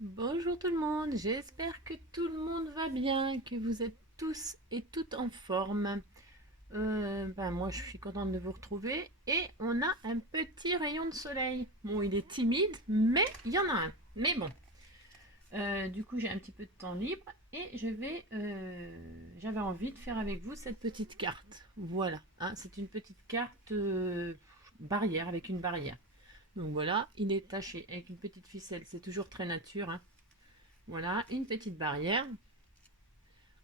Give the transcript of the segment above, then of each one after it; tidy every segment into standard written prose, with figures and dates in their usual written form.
Bonjour tout le monde, j'espère que tout le monde va bien, que vous êtes tous et toutes en forme. Moi je suis contente de vous retrouver et on a un petit rayon de soleil. Bon, il est timide, mais il y en a un. Mais bon, du coup j'ai un petit peu de temps libre et j'avais envie de faire avec vous cette petite carte. Voilà, hein, c'est une petite carte barrière avec une barrière. Donc voilà, il est taché avec une petite ficelle, c'est toujours très nature, hein. Voilà, une petite barrière.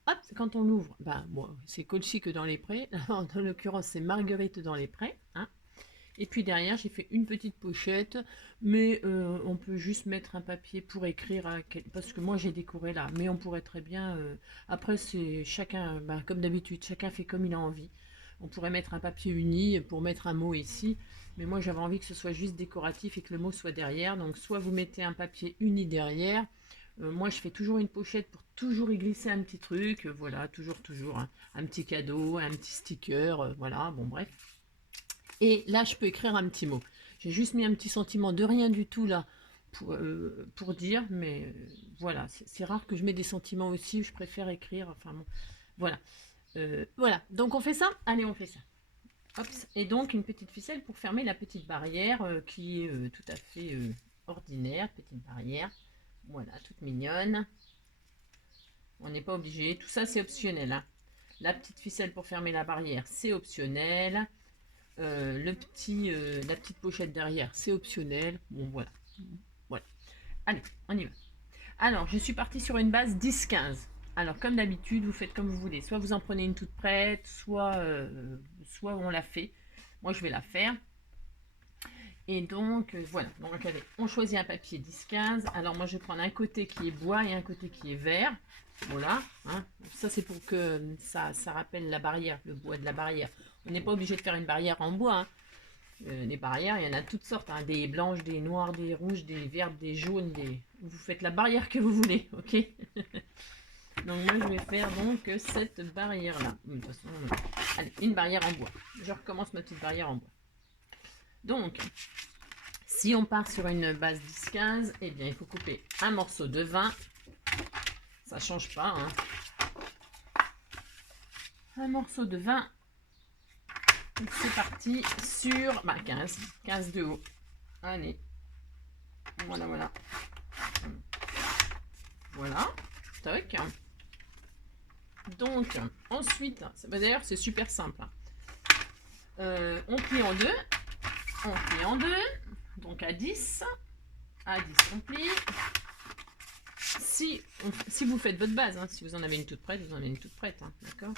Hop, quand on l'ouvre, c'est Colchi que dans les prés. En l'occurrence, c'est Marguerite dans les prés, hein. Et puis derrière, j'ai fait une petite pochette, mais on peut juste mettre un papier pour écrire, parce que moi j'ai décoré là. Mais on pourrait très bien. Après, c'est chacun, comme d'habitude, chacun fait comme il a envie. On pourrait mettre un papier uni pour mettre un mot ici. Mais moi j'avais envie que ce soit juste décoratif et que le mot soit derrière. Donc soit vous mettez un papier uni derrière. Moi je fais toujours une pochette pour toujours y glisser un petit truc. Voilà, toujours, hein. Un petit cadeau, un petit sticker. Voilà, bon bref. Et là, je peux écrire un petit mot. J'ai juste mis un petit sentiment de rien du tout là pour dire, mais voilà, c'est rare que je mets des sentiments aussi, je préfère écrire, enfin bon, voilà. Voilà, donc on fait ça. Allez, on fait ça. Hop. Et donc une petite ficelle pour fermer la petite barrière qui est tout à fait ordinaire, petite barrière. Voilà, toute mignonne. On n'est pas obligé, tout ça c'est optionnel, hein. La petite ficelle pour fermer la barrière, c'est optionnel. La petite pochette derrière, c'est optionnel. Bon, voilà. Voilà. Allez, on y va. Alors, je suis partie sur une base 10-15. Alors, comme d'habitude, vous faites comme vous voulez. Soit vous en prenez une toute prête, soit on la fait. Moi, je vais la faire. Et donc, voilà. Donc, regardez, on choisit un papier 10-15. Alors, moi, je vais prendre un côté qui est bois et un côté qui est vert. Voilà, hein. Ça c'est pour que ça rappelle la barrière, le bois de la barrière. On n'est pas obligé de faire une barrière en bois, hein. Les barrières, il y en a toutes sortes, hein, des blanches, des noires, des rouges, des vertes, des jaunes, vous faites la barrière que vous voulez, ok. Donc moi je vais faire donc cette barrière là. De toute façon, allez, une barrière en bois. Je recommence ma petite barrière en bois. Donc, si on part sur une base 10-15, eh bien il faut couper un morceau de 20. Ça change pas, hein. Un morceau de 20. C'est parti sur 15. 15 de haut. Allez. Voilà, voilà. Voilà. Toc. Donc, ensuite, d'ailleurs, c'est super simple. On plie en deux. On plie en deux. Donc, à 10. À 10, on plie. Si vous faites votre base, hein, si vous en avez une toute prête, vous en avez une toute prête. Hein, d'accord.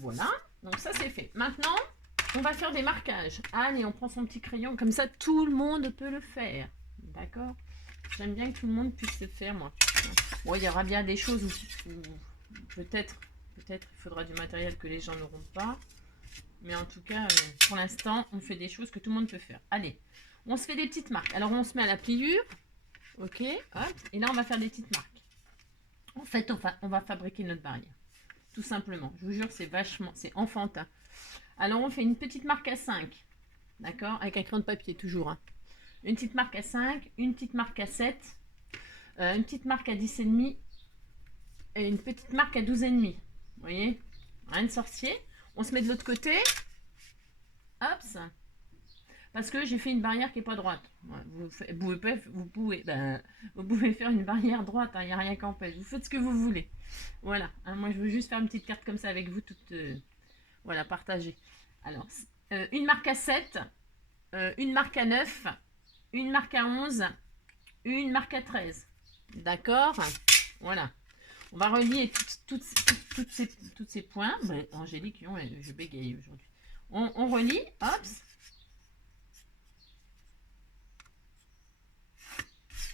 Voilà. Donc, ça, c'est fait. Maintenant, on va faire des marquages. Allez, on prend son petit crayon. Comme ça, tout le monde peut le faire. D'accord. J'aime bien que tout le monde puisse le faire, moi. Bon, il y aura bien des choses où peut-être il faudra du matériel que les gens n'auront pas. Mais en tout cas, pour l'instant, on fait des choses que tout le monde peut faire. Allez, on se fait des petites marques. Alors, on se met à la pliure. Ok, hop. Et là, on va faire des petites marques. En fait, on va fabriquer notre barrière. Tout simplement. Je vous jure, c'est enfantin. Alors, on fait une petite marque à 5. D'accord. Avec un crayon de papier, toujours, hein. Une petite marque à 5, une petite marque à 7, une petite marque à 10,5 et une petite marque à 12,5. Vous voyez, rien de sorcier. On se met de l'autre côté. Hop. Parce que j'ai fait une barrière qui n'est pas droite. Vous pouvez faire une barrière droite, il n'y a rien qu'empêche. Vous faites ce que vous voulez. Voilà, hein, moi je veux juste faire une petite carte comme ça avec vous, toute voilà, partagée. Alors, une marque à 7, une marque à 9, une marque à 11, une marque à 13. D'accord. Voilà. On va relier toutes ces points. Angélique, je bégaye aujourd'hui. On relie. Hop.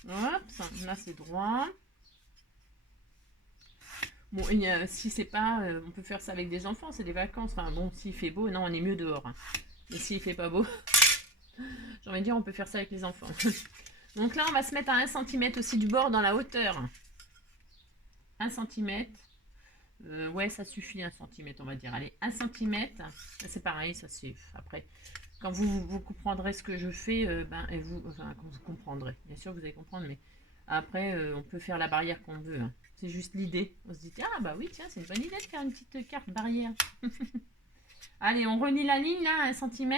Hop. Là, c'est droit. Bon, si c'est pas... on peut faire ça avec des enfants, c'est des vacances. Enfin bon, s'il fait beau, non, on est mieux dehors, hein. Mais s'il fait pas beau, j'ai envie de dire, on peut faire ça avec les enfants. Donc là, on va se mettre à 1 cm aussi du bord dans la hauteur. 1 cm. Ouais, ça suffit, 1 cm, on va dire. Allez, 1 cm. C'est pareil, ça c'est... Après, quand vous comprendrez ce que je fais, et vous comprendrez. Bien sûr, vous allez comprendre, mais Après, on peut faire la barrière qu'on veut. Hein. C'est juste l'idée. On se dit, ah bah oui, tiens, c'est une bonne idée de faire une petite carte barrière. Allez, on relie la ligne là, 1 cm.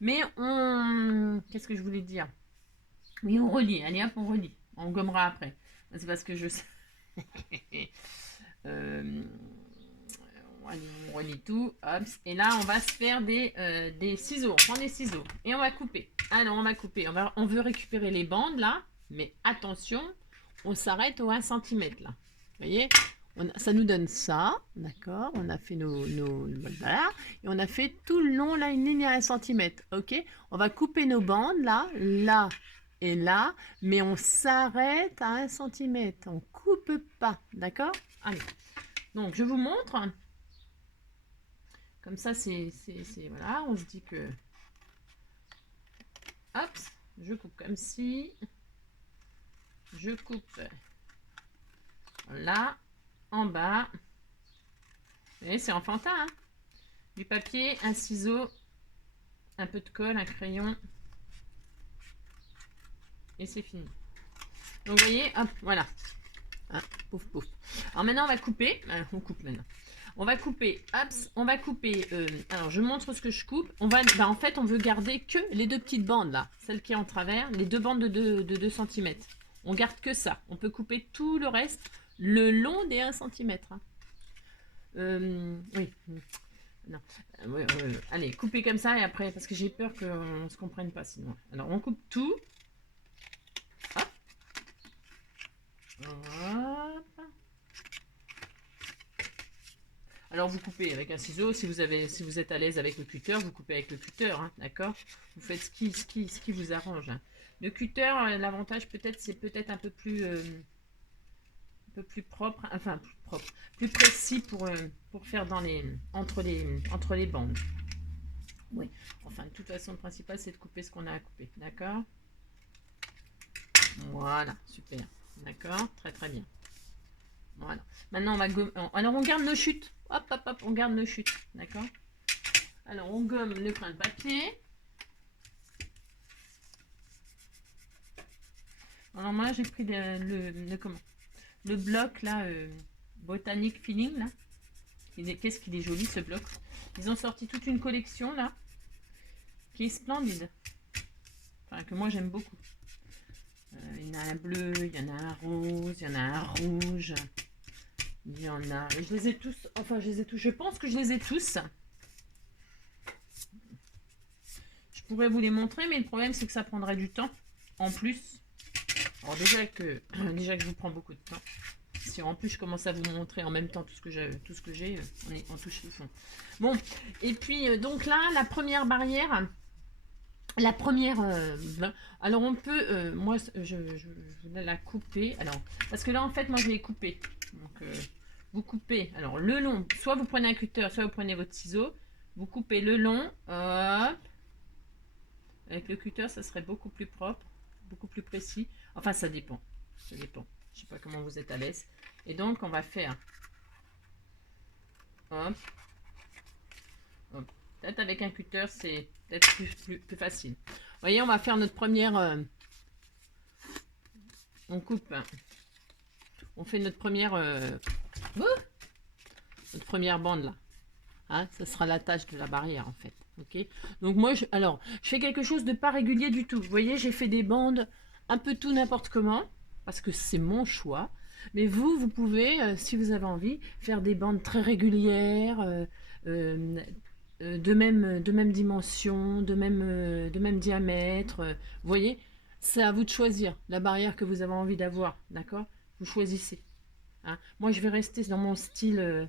Mais on... Qu'est-ce que je voulais dire? Oui, on relie. Allez, hop, on relie. On gommera après. C'est parce que je sais... Allez, on relie tout. Hop. Et là, on va se faire des ciseaux. On prend des ciseaux. Et on va couper. Alors, on va couper. On veut récupérer les bandes là. Mais attention, on s'arrête au 1 cm là. Vous voyez, ça nous donne ça, d'accord. On a fait nos voilà, et on a fait tout le long là une ligne à 1 cm, ok. On va couper nos bandes là, là et là, mais on s'arrête à 1 cm. On coupe pas, d'accord. Allez, donc je vous montre. Comme ça, c'est voilà, on se dit que, hop, je coupe comme ci. Je coupe là, en bas. Et c'est enfantin, hein. Du papier, un ciseau, un peu de colle, un crayon. Et c'est fini. Donc vous voyez, hop, voilà. Hein, pouf, pouf. Alors maintenant, on va couper. On coupe maintenant. On va couper, hop, on va couper. Alors je montre ce que je coupe. On va, en fait, on veut garder que les deux petites bandes là. Celle qui est en travers, les deux bandes de 2 cm. On garde que ça. On peut couper tout le reste le long des 1 cm. Hein. Oui. Non. Allez, couper comme ça et après, parce que j'ai peur qu'on ne se comprenne pas sinon. Alors, on coupe tout. Hop. Hop. Alors, vous coupez avec un ciseau. Si vous êtes à l'aise avec le cutter, vous coupez avec le cutter. Hein, d'accord. Vous faites ce qui vous arrange. Hein. Le cutter, l'avantage peut-être, c'est peut-être un peu plus propre, enfin plus propre, plus précis pour faire entre les bandes. Oui, enfin de toute façon le principal c'est de couper ce qu'on a à couper, d'accord. Voilà, super, d'accord, très très bien. Voilà, maintenant on va gommer, alors on garde nos chutes, hop hop hop, on garde nos chutes, d'accord. Alors on gomme le coin de papier. Alors moi j'ai pris le bloc là, Botanic Feeling là. Qu'est-ce qu'il est joli ce bloc. Ils ont sorti toute une collection là, qui est splendide. Enfin que moi j'aime beaucoup. Il y en a un bleu, il y en a un rose, il y en a un rouge. Il y en a... Je les ai tous, enfin je les ai tous, je pense que je les ai tous. Je pourrais vous les montrer, mais le problème c'est que ça prendrait du temps en plus. Alors déjà que je vous prends beaucoup de temps. Si en plus je commence à vous montrer en même temps tout ce que j'ai, on touche le fond. Bon, et puis donc là, la première barrière, alors on peut, moi je voulais la couper, alors, parce que là en fait moi je l'ai coupé. Donc vous coupez, alors le long, soit vous prenez un cutter, soit vous prenez votre ciseau, vous coupez le long, hop. Avec le cutter ça serait beaucoup plus propre, beaucoup plus précis, enfin ça dépend, je sais pas comment vous êtes à l'aise. Et donc on va faire, hop, hop. Peut-être avec un cutter c'est peut-être plus facile. Vous voyez, on va faire notre première, on coupe, on fait notre première bande là, hein, ça sera la tâche de la barrière en fait. Ok, donc moi je fais quelque chose de pas régulier du tout. Vous voyez, j'ai fait des bandes un peu tout n'importe comment parce que c'est mon choix. Mais vous pouvez, si vous avez envie, faire des bandes très régulières, de même dimension, de même diamètre. Vous voyez, c'est à vous de choisir la barrière que vous avez envie d'avoir, d'accord. Vous choisissez. Hein. Moi, je vais rester dans mon style,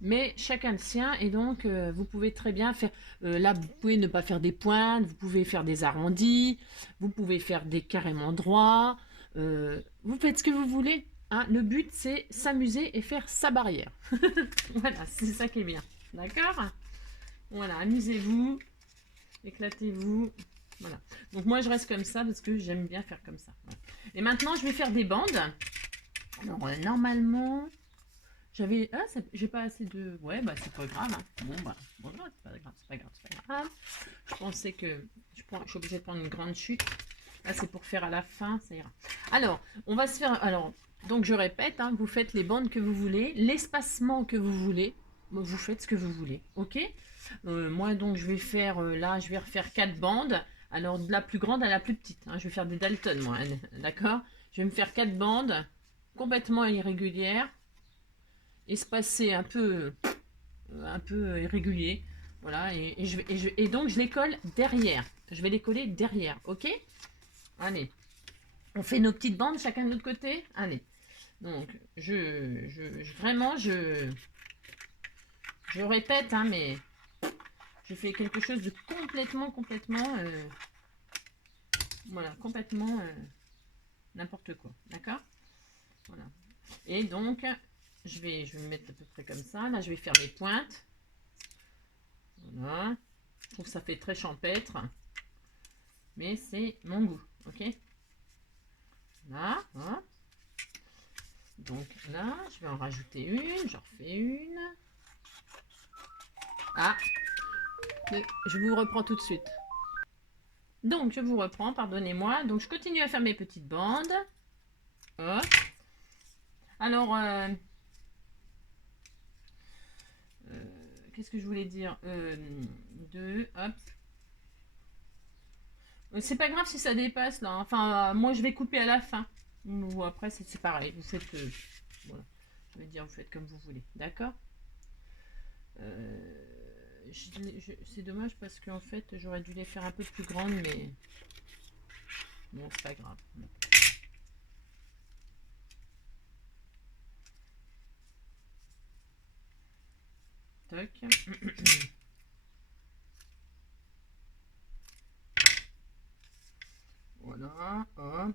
mais chacun le sien. Et donc, vous pouvez très bien faire... là, vous pouvez ne pas faire des pointes, vous pouvez faire des arrondis, vous pouvez faire des carrément droits. Vous faites ce que vous voulez. Hein. Le but, c'est s'amuser et faire sa barrière. Voilà, c'est ça qui est bien. D'accord. Voilà, amusez-vous, éclatez-vous. Voilà. Donc moi, je reste comme ça parce que j'aime bien faire comme ça. Voilà. Et maintenant, je vais faire des bandes. Alors, normalement, j'avais... Ah, j'ai pas assez de... Ouais, bah, c'est pas grave. Hein. Bon, bah, c'est pas grave. Je pensais que... Je suis obligée de prendre une grande chute. Là, c'est pour faire à la fin, ça ira. Alors, on va se faire... Alors, donc je répète, hein, vous faites les bandes que vous voulez, l'espacement que vous voulez. Vous faites ce que vous voulez, ok? Moi, donc, je vais faire... là, je vais refaire 4 bandes. Alors, de la plus grande à la plus petite. Hein, je vais faire des Dalton, moi, hein, d'accord? Je vais me faire 4 bandes complètement irrégulières, espacées un peu irrégulier. Voilà, et donc je les colle derrière. Je vais les coller derrière, ok? Allez, on fait nos petites bandes chacun de notre côté. Allez, donc vraiment, je répète, hein, mais je fais quelque chose de complètement, voilà, complètement n'importe quoi, d'accord? Voilà. Et donc, je vais me mettre à peu près comme ça. Là, je vais faire mes pointes. Voilà. Je trouve que ça fait très champêtre. Mais c'est mon goût, ok? Là, hein. Donc là, je vais en rajouter une. J'en refais une. Ah, je vous reprends tout de suite. Donc, je vous reprends, pardonnez-moi. Donc, je continue à faire mes petites bandes. Hop. Alors, qu'est-ce que je voulais dire? Deux, hop. C'est pas grave si ça dépasse là. Enfin, moi je vais couper à la fin. Ou après c'est pareil. Vous faites, voilà. Je vais dire, vous faites comme vous voulez. D'accord. C'est dommage parce qu'en fait j'aurais dû les faire un peu plus grandes, mais bon, c'est pas grave. Toc. Voilà. Hop.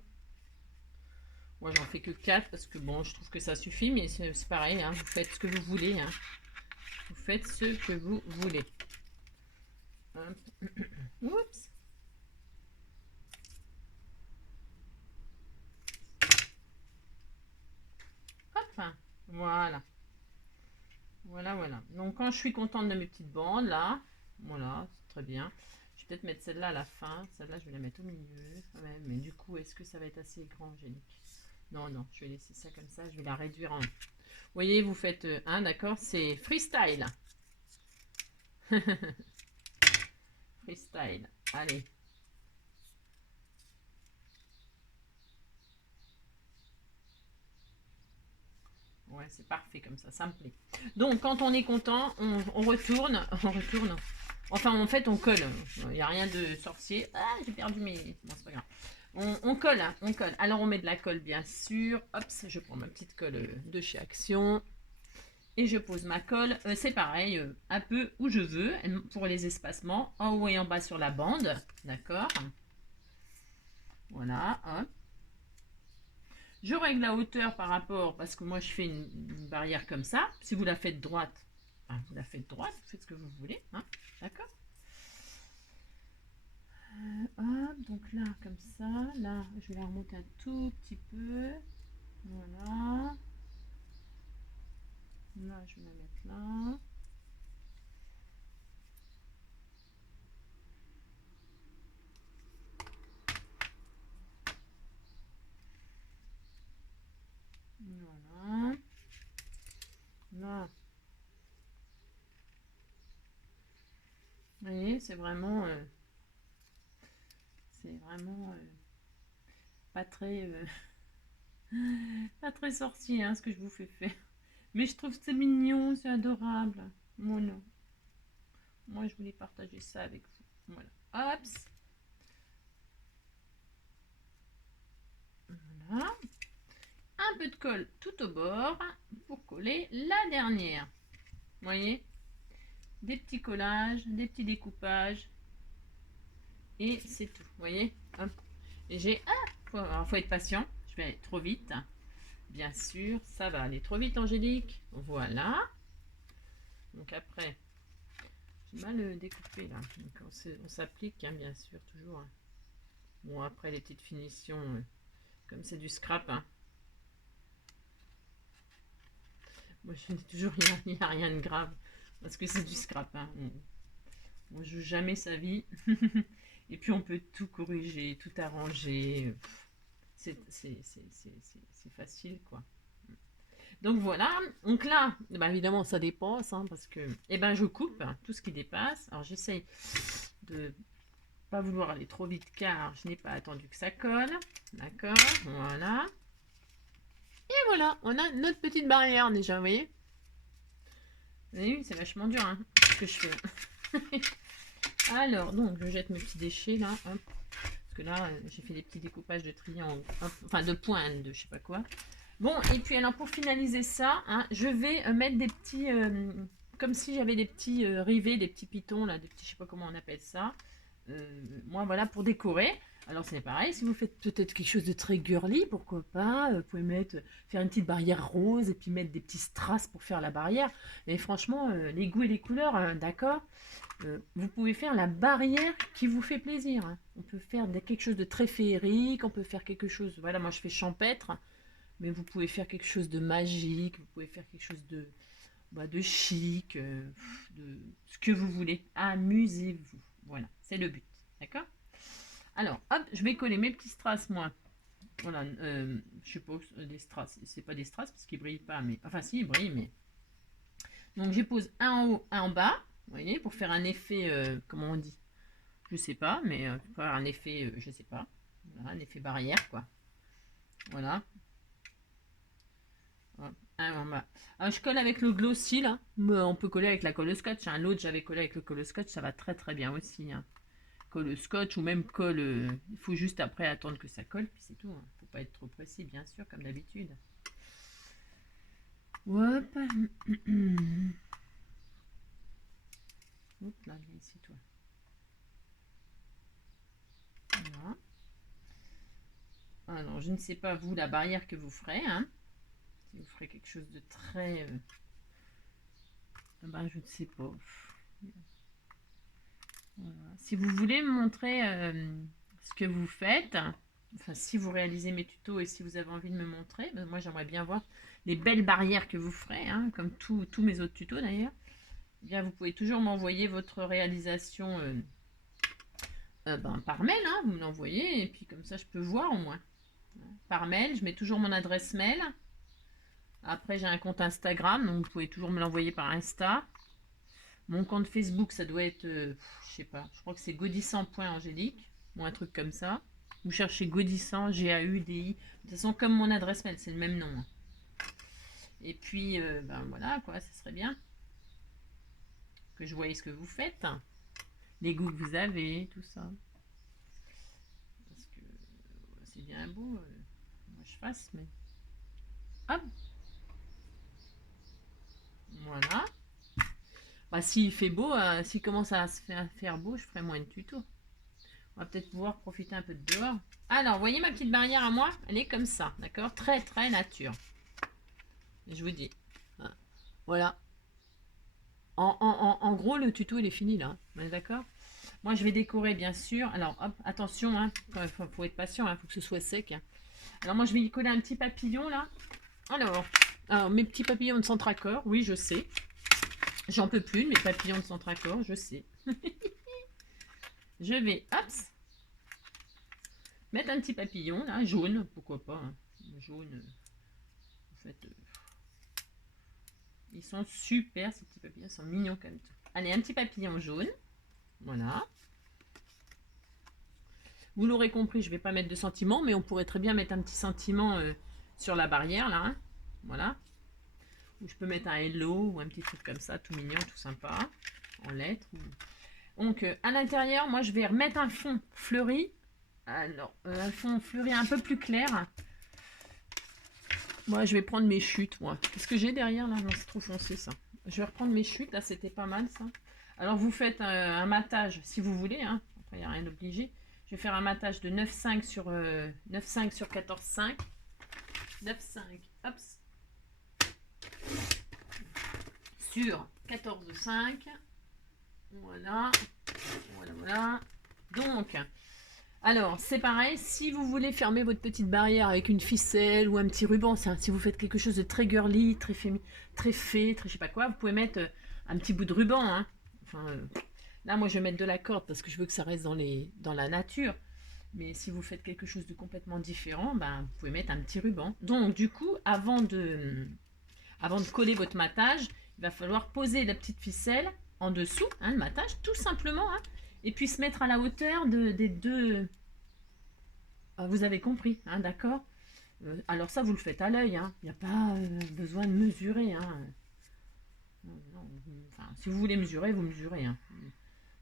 Moi j'en fais que 4 parce que bon, je trouve que ça suffit, mais c'est pareil, hein, vous faites ce que vous voulez. Hein. Vous faites ce que vous voulez. Hop. Oups. Hop. Voilà. Voilà, voilà. Donc quand je suis contente de mes petites bandes, là, voilà, c'est très bien. Je vais peut-être mettre celle-là à la fin. Celle-là, je vais la mettre au milieu. Ouais, mais du coup, est-ce que ça va être assez grand, Angélique? Non, non, je vais laisser ça comme ça. Je vais la réduire en... Vous voyez, vous faites un, d'accord? C'est freestyle. Freestyle. Allez. Ouais, c'est parfait comme ça me plaît. Donc, quand on est content, on retourne, on retourne. Enfin, en fait, on colle. Il n'y a rien de sorcier. Ah, j'ai perdu mes... Bon, c'est pas grave. On colle, hein, on colle. Alors, on met de la colle, bien sûr. Hop, je prends ma petite colle de chez Action. Et je pose ma colle. C'est pareil, un peu où je veux, pour les espacements, en haut et en bas sur la bande. D'accord. Voilà, hop. Je règle la hauteur par rapport, parce que moi je fais une barrière comme ça. Si vous la faites droite, enfin, vous la faites droite, vous faites ce que vous voulez. Hein, d'accord. Hop, donc là, comme ça, là, je vais la remonter un tout petit peu. Voilà. Là, je vais la mettre là. Voilà. Là. Vous voyez, c'est vraiment pas très pas très sorcier, hein, ce que je vous fais faire. Mais je trouve que c'est mignon, c'est adorable. Moi non. Moi je voulais partager ça avec vous. Voilà. Hop. Voilà. Un peu de colle tout au bord pour coller la dernière. Vous voyez, des petits collages, des petits découpages. Et c'est tout. Vous voyez. Hop. Et j'ai... Ah, faut être patient. Je vais aller trop vite. Bien sûr, ça va aller trop vite, Angélique. Voilà. Donc après, j'ai mal découpé là. Donc on s'applique, hein, bien sûr, toujours. Hein. Bon, après les petites finitions, comme c'est du scrap, hein. Moi je dis toujours, il n'y a rien de grave. Parce que c'est du scrap. Hein. On joue jamais sa vie. Et puis on peut tout corriger, tout arranger. c'est facile, quoi. Donc voilà, donc là, bah, évidemment ça dépasse, hein, parce que, je coupe tout ce qui dépasse. Alors j'essaye de pas vouloir aller trop vite car je n'ai pas attendu que ça colle. D'accord, voilà. Et voilà, on a notre petite barrière déjà, vous voyez. Vous avez vu, c'est vachement dur, hein, ce que je fais. Alors, donc, je jette mes petits déchets, là, hop. Parce que là, j'ai fait des petits découpages de triangles, enfin de pointes, de je sais pas quoi. Bon, et puis alors, pour finaliser ça, hein, je vais mettre des petits, comme si j'avais des petits rivets, des petits pitons, là, des petits, je sais pas comment on appelle ça. Moi, voilà, pour décorer. Alors, c'est pareil, si vous faites peut-être quelque chose de très girly, pourquoi pas, vous pouvez faire une petite barrière rose et puis mettre des petits strass pour faire la barrière. Mais franchement, les goûts et les couleurs, d'accord, vous pouvez faire la barrière qui vous fait plaisir, hein. On peut faire quelque chose de très féerique, on peut faire quelque chose, voilà, moi je fais champêtre, mais vous pouvez faire quelque chose de magique, vous pouvez faire quelque chose de chic, de ce que vous voulez. Amusez-vous. Voilà, c'est le but. D'accord? Alors, hop, je vais coller mes petits strass, moi. Voilà, je suppose des strass. C'est pas des strass parce qu'ils brillent pas, mais enfin, si, ils brillent, mais. Donc, je pose un en haut, un en bas. Vous voyez, pour faire un effet, comment on dit? Je sais pas, mais pour faire un effet, je sais pas. Voilà, un effet barrière, quoi. Voilà. Un en bas. Alors, je colle avec le glossy, là. On peut coller avec la colle scotch, hein. L'autre, j'avais collé avec le colle scotch, ça va très très bien aussi, hein. Colle scotch ou même colle. Il faut juste après attendre que ça colle, puis c'est tout, hein. Faut pas être trop précis, bien sûr, comme d'habitude. Hop. Hop là, viens ici, toi. Voilà. Alors, je ne sais pas, vous, la barrière que vous ferez, hein. Si vous ferez quelque chose de très. Je ne sais pas. Voilà. Si vous voulez me montrer ce que vous faites, enfin si vous réalisez mes tutos et si vous avez envie de me montrer, moi j'aimerais bien voir les belles barrières que vous ferez, hein, comme tous mes autres tutos d'ailleurs. Bien, vous pouvez toujours m'envoyer votre réalisation par mail, hein, vous me l'envoyez et puis comme ça je peux voir au moins. Par mail, je mets toujours mon adresse mail. Après j'ai un compte Instagram, donc vous pouvez toujours me l'envoyer par Insta. Mon compte Facebook, ça doit être, je sais pas, je crois que c'est gaudissant.angélique, ou un truc comme ça. Vous cherchez Gaudissant, G-A-U-D-I. De toute façon, comme mon adresse mail, c'est le même nom. Et puis, voilà, quoi, ça serait bien. Que je voie ce que vous faites. Les goûts que vous avez, tout ça. Parce que c'est bien beau, moi je fasse, mais. Hop! Voilà. Bah, s'il fait beau, s'il commence à se faire beau, je ferai moins de tutos. On va peut-être pouvoir profiter un peu de dehors. Alors, vous voyez ma petite barrière à moi? Elle est comme ça, d'accord? Très, très nature. Je vous dis. Voilà. En gros, le tuto, il est fini, là. On est d'accord? Moi, je vais décorer, bien sûr. Alors, hop, attention, hein. Faut être patient, il faut que ce soit sec, hein. Alors, moi, je vais y coller un petit papillon, là. Alors, mes petits papillons de centre-accord, oui, je sais. J'en peux plus de mes papillons de centre-accord, je sais. Je vais, hop, mettre un petit papillon, là, jaune, pourquoi pas, hein. Jaune, en fait, ils sont super, ces petits papillons, ils sont mignons comme tout. Allez, un petit papillon jaune, voilà. Vous l'aurez compris, je ne vais pas mettre de sentiment, mais on pourrait très bien mettre un petit sentiment sur la barrière, là, hein. Voilà. Ou je peux mettre un hello ou un petit truc comme ça, tout mignon, tout sympa, en lettres. Donc, à l'intérieur, moi, je vais remettre un fond fleuri. Alors, un fond fleuri un peu plus clair. Moi, je vais prendre mes chutes, moi. Qu'est-ce que j'ai derrière, là? Non, c'est trop foncé, ça. Je vais reprendre mes chutes, là, c'était pas mal, ça. Alors, vous faites un matage, si vous voulez, hein. Après, il n'y a rien d'obligé. Je vais faire un matage de 9,5 sur 9,5 sur 14,5. 9,5, hop. Sur 14,5. Voilà. Voilà, voilà. Donc, alors, c'est pareil, si vous voulez fermer votre petite barrière avec une ficelle ou un petit ruban, si vous faites quelque chose de très girly, très féminin, très fait, très je sais pas quoi, vous pouvez mettre un petit bout de ruban, hein. Enfin, là, moi, je vais mettre de la corde parce que je veux que ça reste dans la nature. Mais si vous faites quelque chose de complètement différent, ben, vous pouvez mettre un petit ruban. Donc du coup, avant de coller votre matage, il va falloir poser la petite ficelle en dessous, hein, le matage, tout simplement, hein, et puis se mettre à la hauteur des deux. Ah, vous avez compris, hein, d'accord. Alors ça, vous le faites à l'œil, hein. Il n'y a pas besoin de mesurer. Hein. Non, enfin, si vous voulez mesurer, vous mesurez. Hein.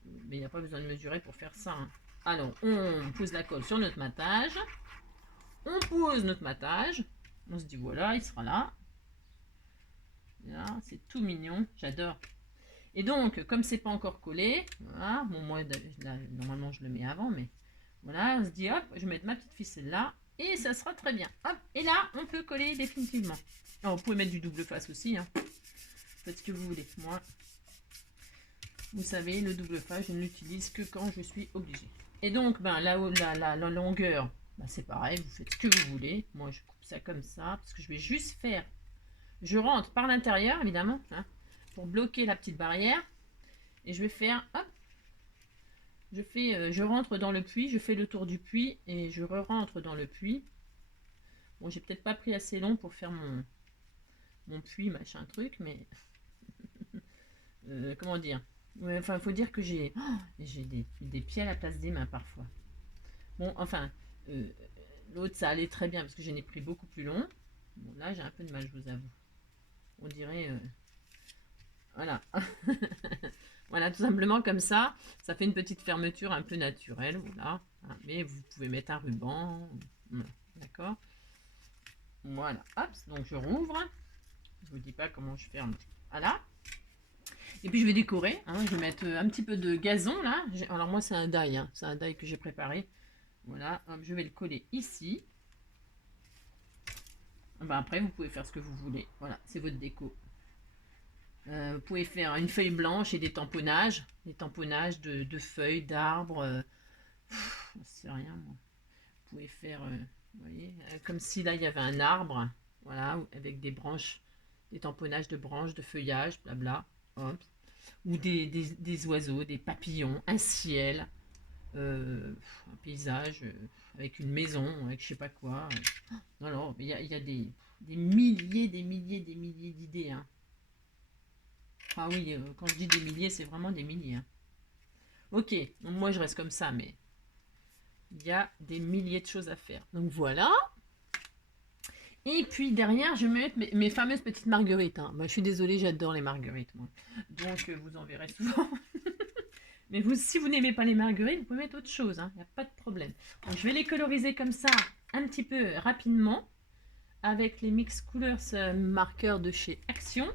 Mais il n'y a pas besoin de mesurer pour faire ça. Hein. Alors, on pose la colle sur notre matage. On pose notre matage. On se dit, voilà, il sera là. Là, c'est tout mignon. J'adore. Et donc, comme c'est pas encore collé, voilà, bon, moi, là, normalement, je le mets avant, mais voilà, on se dit, hop, je vais mettre ma petite ficelle là, et ça sera très bien. Hop, et là, on peut coller définitivement. Alors, vous pouvez mettre du double face aussi, hein. Faites ce que vous voulez. Moi, vous savez, le double face, je ne l'utilise que quand je suis obligée. Et donc, ben, la longueur, ben, c'est pareil, vous faites ce que vous voulez. Moi, je coupe ça comme ça, parce que je vais juste faire... Je rentre par l'intérieur, évidemment, hein, pour bloquer la petite barrière. Et je vais faire, hop, je rentre dans le puits, je fais le tour du puits et je re-rentre dans le puits. Bon, j'ai peut-être pas pris assez long pour faire mon puits, machin truc, mais comment dire, ouais, enfin, il faut dire que j'ai des pieds à la place des mains parfois. Bon, enfin, l'autre ça allait très bien parce que j'en ai pris beaucoup plus long. Bon, là j'ai un peu de mal, je vous avoue. On dirait, voilà. Voilà, tout simplement comme ça fait une petite fermeture un peu naturelle, voilà. Mais vous pouvez mettre un ruban, d'accord. Voilà, hop, donc je rouvre. Je vous dis pas comment je ferme. Voilà. Et puis je vais décorer, hein, je vais mettre un petit peu de gazon là. Alors moi c'est un die, hein, c'est un die que j'ai préparé. Voilà, hop, je vais le coller ici. Ben après vous pouvez faire ce que vous voulez, voilà, c'est votre déco. Vous pouvez faire une feuille blanche et des tamponnages de feuilles, d'arbres. C'est rien, moi. Vous pouvez faire, vous voyez, comme si là il y avait un arbre, voilà, avec des branches, des tamponnages de branches, de feuillage, blabla. Hop. Ou des oiseaux, des papillons, un ciel, un paysage avec une maison, avec je sais pas quoi. Non, non, il y a des milliers d'idées. Hein. Ah oui, quand je dis des milliers, c'est vraiment des milliers. Hein. Ok, donc moi je reste comme ça, mais il y a des milliers de choses à faire. Donc voilà. Et puis derrière, je vais mettre mes fameuses petites marguerites. Hein. Bah, je suis désolée, j'adore les marguerites. Moi. Donc vous en verrez souvent. Mais si vous n'aimez pas les marguerites, vous pouvez mettre autre chose. Il n'y a pas de problème. Donc, je vais les coloriser comme ça, un petit peu rapidement, avec les Mix Colors marqueurs de chez Action.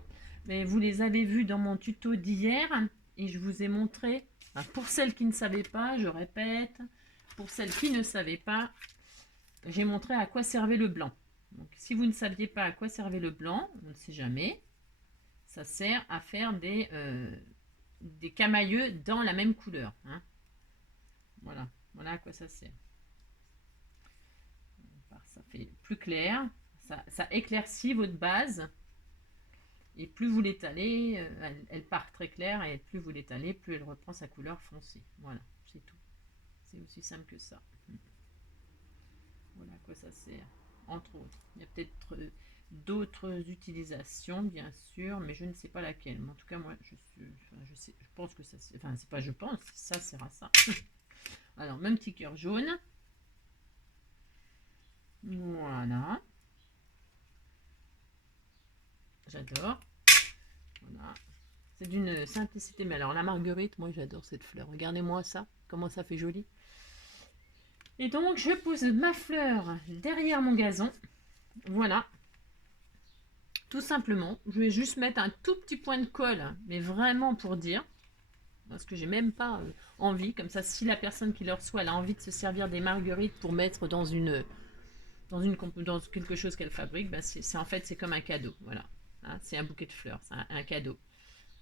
Mais vous les avez vus dans mon tuto d'hier. Et je vous ai montré, pour celles qui ne savaient pas, je répète, pour celles qui ne savaient pas, j'ai montré à quoi servait le blanc. Donc, si vous ne saviez pas à quoi servait le blanc, on ne sait jamais, ça sert à faire des camailleux dans la même couleur. Hein. Voilà, voilà à quoi ça sert. Ça fait plus clair, ça éclaircit votre base. Et plus vous l'étalez, elle part très claire, et plus vous l'étalez, plus elle reprend sa couleur foncée. Voilà, c'est tout. C'est aussi simple que ça. Voilà à quoi ça sert, entre autres. Il y a peut-être d'autres utilisations, bien sûr, mais je ne sais pas laquelle. Mais en tout cas, moi, je pense que ça, enfin, c'est pas je pense, ça sert à ça. Alors, même petit cœur jaune. Voilà. J'adore. Voilà. C'est d'une simplicité. Mais alors, la marguerite, moi, j'adore cette fleur. Regardez-moi ça, comment ça fait joli. Et donc, je pose ma fleur derrière mon gazon. Voilà. Tout simplement. Je vais juste mettre un tout petit point de colle, mais vraiment pour dire. Parce que j'ai même pas envie. Comme ça, si la personne qui le reçoit, elle a envie de se servir des marguerites pour mettre dans quelque chose qu'elle fabrique, ben en fait, c'est comme un cadeau. Voilà. Hein, c'est un bouquet de fleurs, c'est un cadeau.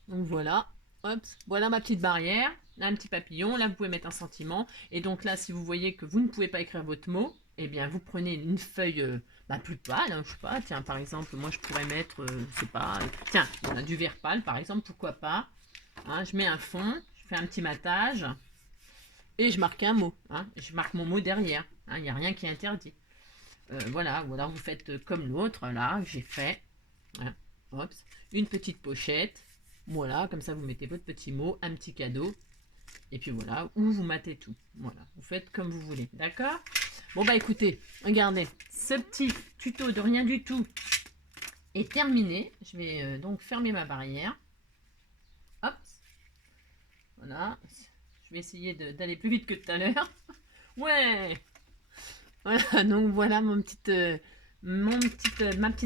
Donc voilà. Hop, voilà ma petite barrière. Là, un petit papillon. Là, vous pouvez mettre un sentiment. Et donc là, si vous voyez que vous ne pouvez pas écrire votre mot, eh bien, vous prenez une feuille plus pâle. Hein, je sais pas. Tiens, par exemple, moi, je pourrais mettre, je sais pas. Tiens, voilà, du vert pâle, par exemple. Pourquoi pas. Hein, je mets un fond. Je fais un petit matage. Et je marque un mot, hein. Je marque mon mot derrière, hein. Il n'y a rien qui est interdit. Voilà, ou alors vous faites comme l'autre, là, j'ai fait. Hein. Hop, une petite pochette. Voilà, comme ça vous mettez votre petit mot, un petit cadeau. Et puis voilà, ou vous matez tout. Voilà, vous faites comme vous voulez, d'accord? Bon bah écoutez, regardez, ce petit tuto de rien du tout est terminé. Je vais donc fermer ma barrière. Hop, voilà. Je vais essayer d'aller plus vite que tout à l'heure. Ouais. Voilà, donc voilà ma petite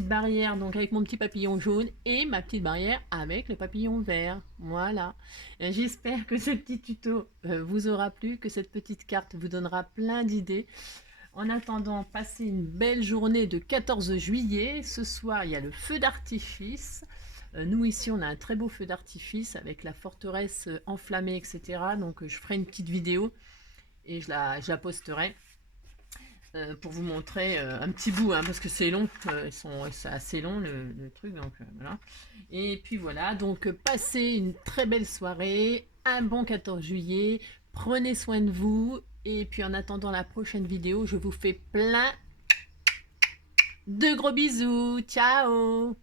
barrière donc avec mon petit papillon jaune et ma petite barrière avec le papillon vert. Voilà. J'espère que ce petit tuto vous aura plu, que cette petite carte vous donnera plein d'idées. En attendant, passez une belle journée de 14 juillet. Ce soir, il y a le feu d'artifice. Nous, ici, on a un très beau feu d'artifice avec la forteresse enflammée, etc. Donc, je ferai une petite vidéo et je la posterai pour vous montrer un petit bout, hein, parce que c'est long. C'est assez long, le truc. Donc, voilà. Et puis, voilà. Donc, passez une très belle soirée. Un bon 14 juillet. Prenez soin de vous. Et puis en attendant la prochaine vidéo, je vous fais plein de gros bisous. Ciao!